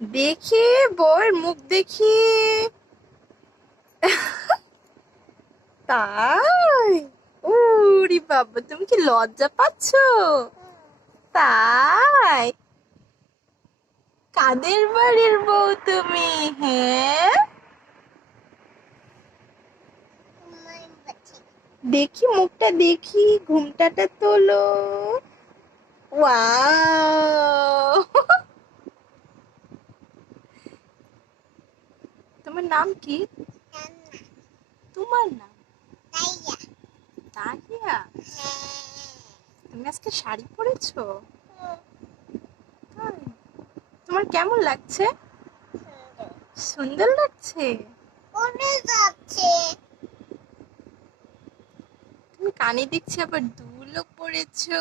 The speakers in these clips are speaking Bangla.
দেখি বউয়ের মুখ দেখি। তাই? উরি বাবা, তুমি কি লজ্জা পাচ্ছো? তাই? কাদের বাড়ির বউ তুমি? হ্যাঁ, দেখি মুখটা দেখি, ঘুমটাটা তোলো। ওয়াও! তোমার নাম কি? তোমার নাম তাহিয়া? তুমি আজকে শাড়ি পরেছো? তাই? তোমার কেমন লাগছে? সুন্দর লাগছে। তুমি কানে দেখছি আবার দুলও পরেছো,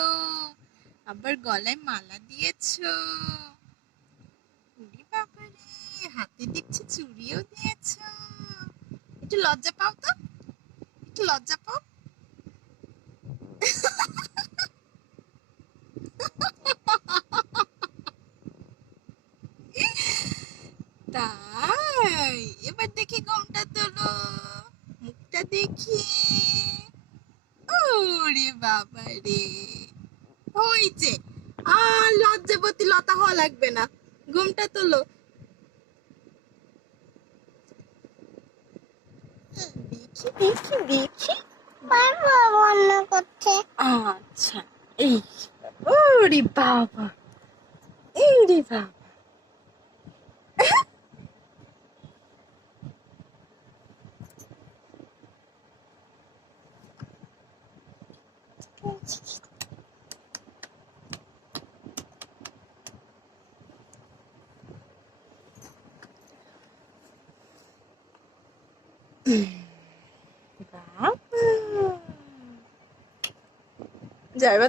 আবার গলায় মালা দিয়েছো। ওরে বাবারে, হাতে দেখছি চুড়িও দিয়েছো। একটু লজ্জা পাও তো, একটু লজ্জা পাও। তাই? এবার দেখি ঘোমটা তোলো, মুখটা দেখি। ওরে বাবা রে, হয়েছে। আর লজ্জাবতী লতা হওয়া লাগবে না, ঘুমটা তোলো। দেখি দেখি দেখি। বাবা রান্না করছে। আচ্ছা, এই ওরে বাবা, এই রে বাবা। বাবা, যাই